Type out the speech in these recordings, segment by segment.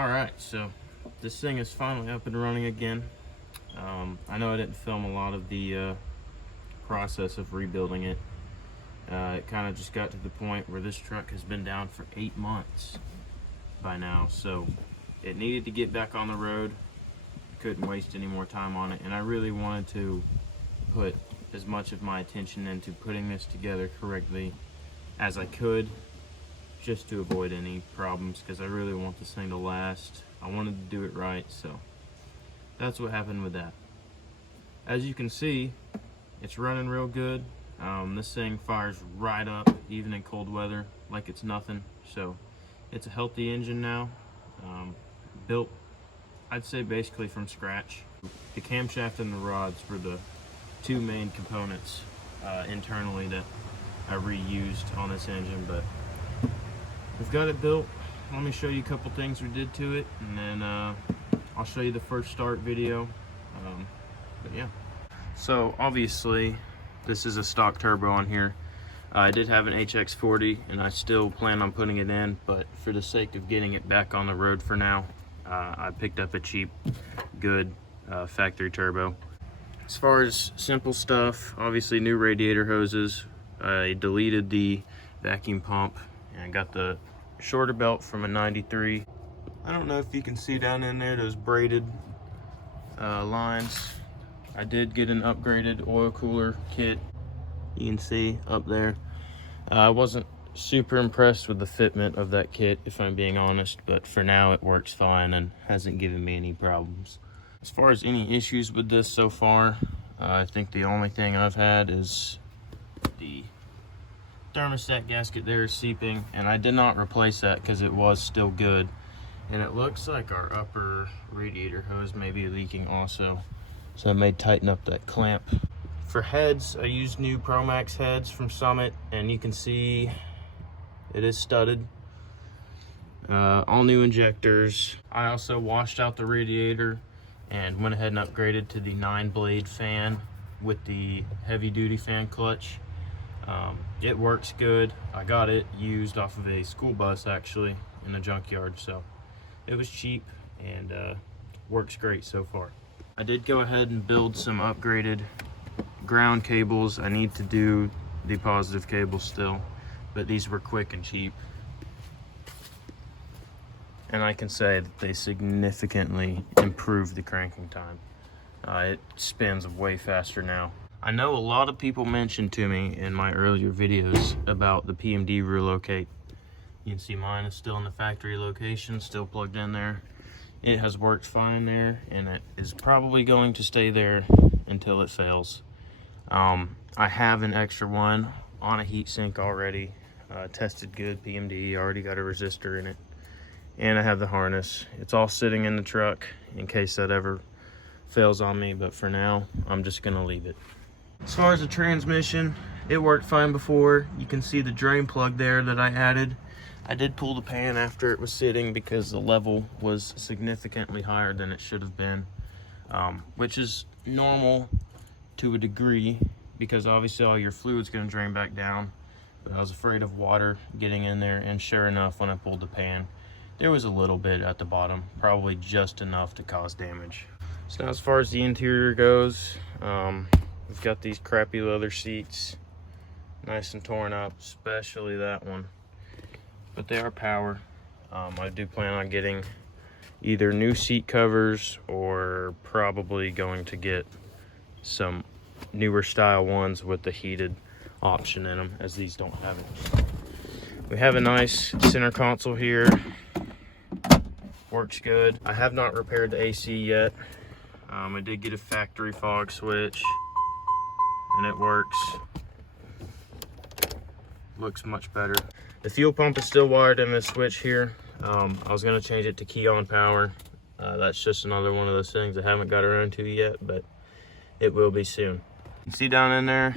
All right, so this thing is finally up and running again. I know I didn't film a lot of the process of rebuilding it. It kind of just got to the point where this truck has been down for 8 months by now, so it needed to get back on the road. Couldn't waste any more time on it, and I really wanted to put as much of my attention into putting this together correctly as I could, just to avoid any problems, because I really want this thing to last. I wanted to do it right, so that's what happened with that. As you can see, it's running real good. This thing fires right up, even in cold weather, like it's nothing. So it's a healthy engine now, built, I'd say, basically from scratch. The camshaft and the rods were the two main components internally that I reused on this engine, but we've got it built. Let me show you a couple things we did to it, and then I'll show you the first start video. But yeah, so obviously this is a stock turbo on here. I did have an HX40 and I still plan on putting it in, but for the sake of getting it back on the road for now, I picked up a cheap, good factory turbo. As far as simple stuff, obviously new radiator hoses. I deleted the vacuum pump and I got the shorter belt from a 93. I don't know if you can see down in there those braided lines. I did get an upgraded oil cooler kit. You can see up there. I wasn't super impressed with the fitment of that kit, if I'm being honest, but for now it works fine and hasn't given me any problems. As far as any issues with this so far, I think the only thing I've had is the thermostat gasket there is seeping, and I did not replace that because it was still good. And it looks like our upper radiator hose may be leaking also, so I may tighten up that clamp. For heads, I used new Promax heads from Summit, and you can see it is studded. All new injectors. I also washed out the radiator and went ahead and upgraded to the 9-blade fan with the heavy-duty fan clutch. It works good. I got it used off of a school bus, actually, in a junkyard, so it was cheap and works great so far. I did go ahead and build some upgraded ground cables. I need to do the positive cables still, but these were quick and cheap, and I can say that they significantly improved the cranking time. It spins way faster now. I know a lot of people mentioned to me in my earlier videos about the PMD relocate. You can see mine is still in the factory location, still plugged in there. It has worked fine there, and it is probably going to stay there until it fails. I have an extra one on a heat sink already, tested good PMD, already got a resistor in it, and I have the harness. It's all sitting in the truck in case that ever fails on me, but for now, I'm just gonna leave it. As far as the transmission, it worked fine before. You can see the drain plug there that I added. I did pull the pan after it was sitting because the level was significantly higher than it should have been, which is normal to a degree because obviously all your fluid's going to drain back down. But I was afraid of water getting in there, and sure enough, when I pulled the pan, there was a little bit at the bottom, probably just enough to cause damage. So now as far as the interior goes, we've got these crappy leather seats, nice and torn up, especially that one. But they are power. I do plan on getting either new seat covers or probably going to get some newer style ones with the heated option in them, as these don't have it. We have a nice center console here. Works good. I have not repaired the AC yet. I did get a factory fog switch and it works. Looks much better. The fuel pump is still wired in this switch here. I was gonna change it to key on power. That's just another one of those things I haven't got around to yet, but it will be soon. You see down in there,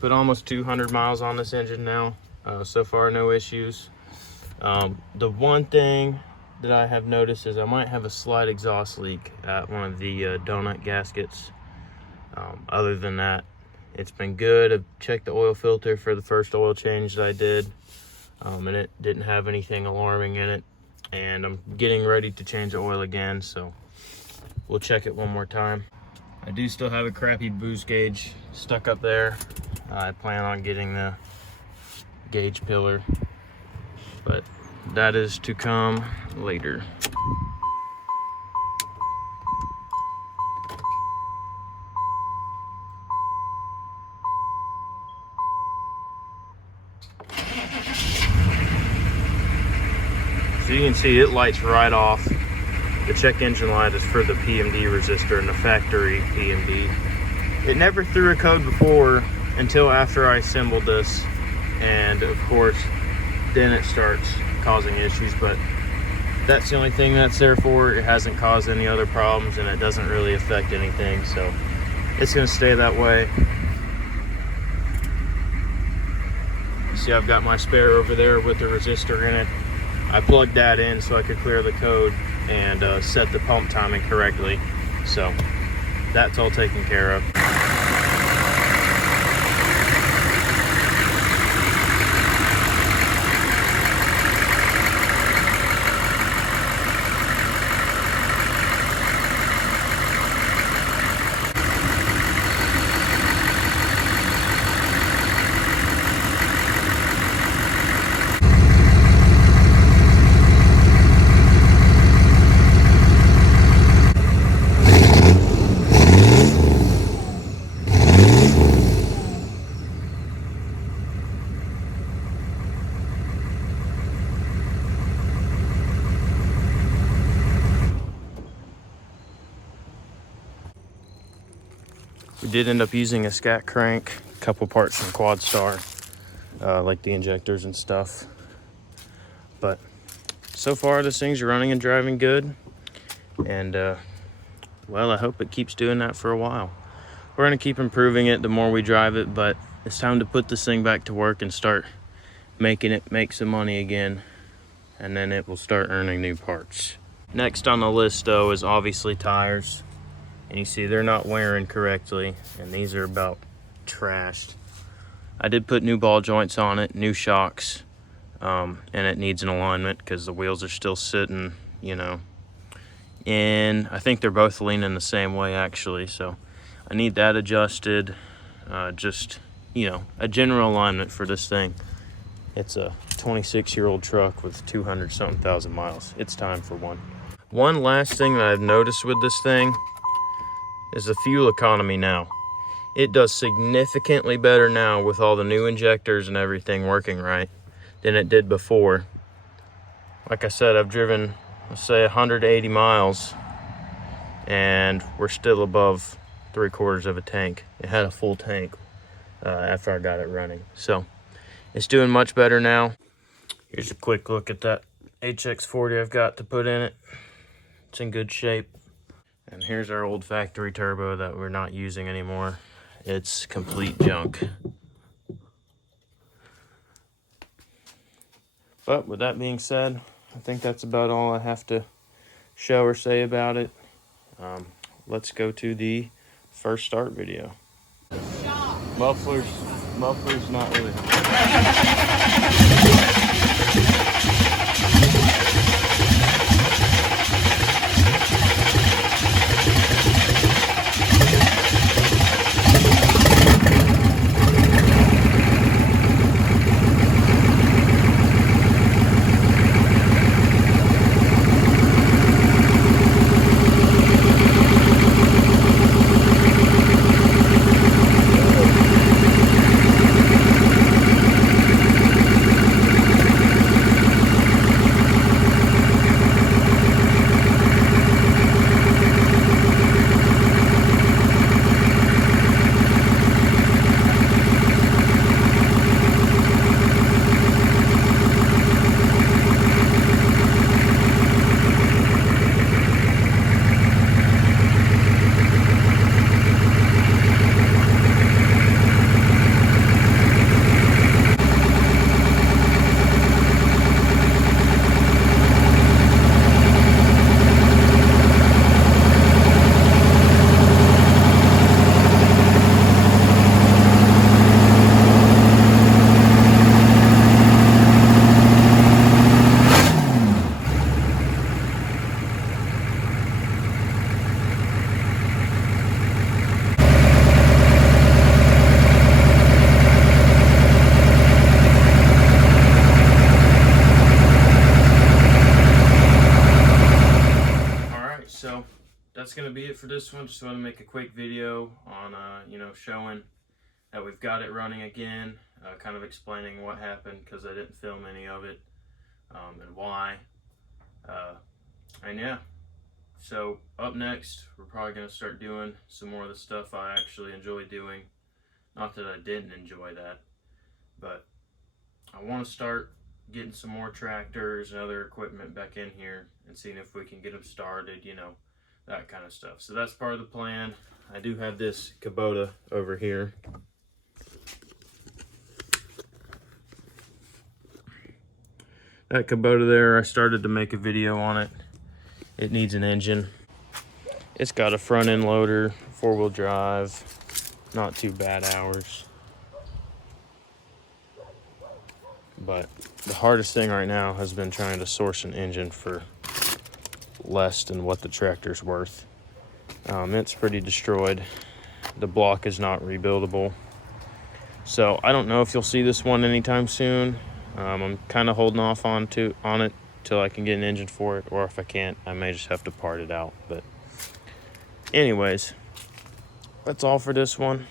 put almost 200 miles on this engine now. So far, no issues. The one thing that I have noticed is I might have a slight exhaust leak at one of the donut gaskets. Other than that, it's been good. I've checked the oil filter for the first oil change that I did, and it didn't have anything alarming in it. and I'm getting ready to change the oil again, so we'll check it one more time. I do still have a crappy boost gauge stuck up there. I plan on getting the gauge pillar, but that is to come later. So you can see it lights right off. The check engine light is for the PMD resistor and the factory PMD. It never threw a code before until after I assembled this, and of course then it starts causing issues, but that's the only thing that's there for. It hasn't caused any other problems, and it doesn't really affect anything, so it's going to stay that way. You see I've got my spare over there with the resistor in it. I plugged that in so I could clear the code and set the pump timing correctly, so that's all taken care of. We did end up using a scat crank, a couple parts from Quad Star, like the injectors and stuff. But so far this thing's running and driving good, and well, I hope it keeps doing that for a while. We're gonna keep improving it the more we drive it, but it's time to put this thing back to work and start making it make some money again, and then it will start earning new parts. Next on the list though is obviously tires. And you see they're not wearing correctly, and these are about trashed. I did put new ball joints on it, new shocks, and it needs an alignment because the wheels are still sitting, you know, and I think they're both leaning the same way actually, so I need that adjusted. Just, you know, a general alignment for this thing. It's a 26-year-old truck with 200-something thousand miles. It's time for one. One last thing that I've noticed with this thing is the fuel economy now. It does significantly better now with all the new injectors and everything working right than it did before. Like I said, I've driven, let's say 180 miles, and we're still above 3/4 of a tank. It had a full tank after I got it running. So it's doing much better now. Here's a quick look at that HX40 I've got to put in it. It's in good shape. And here's our old factory turbo that we're not using anymore. It's complete junk. But with that being said, I think that's about all I have to show or say about it. Let's go to the first start video. Muffler's not really that's going to be it for this one. Just want to make a quick video on, you know, showing that we've got it running again, kind of explaining what happened because I didn't film any of it, and why. And yeah, so up next, we're probably going to start doing some more of the stuff I actually enjoy doing. Not that I didn't enjoy that, but I want to start getting some more tractors and other equipment back in here and seeing if we can get them started, you know, that kind of stuff. So that's part of the plan. I do have this Kubota over here. That Kubota there, I started to make a video on it. It needs an engine. It's got a front end loader, 4-wheel drive, not too bad hours. But the hardest thing right now has been trying to source an engine for less than what the tractor's worth. It's pretty destroyed. The block is not rebuildable. So I don't know if you'll see this one anytime soon. I'm kind of holding off on it till I can get an engine for it, or if I can't, I may just have to part it out. But anyways, that's all for this one.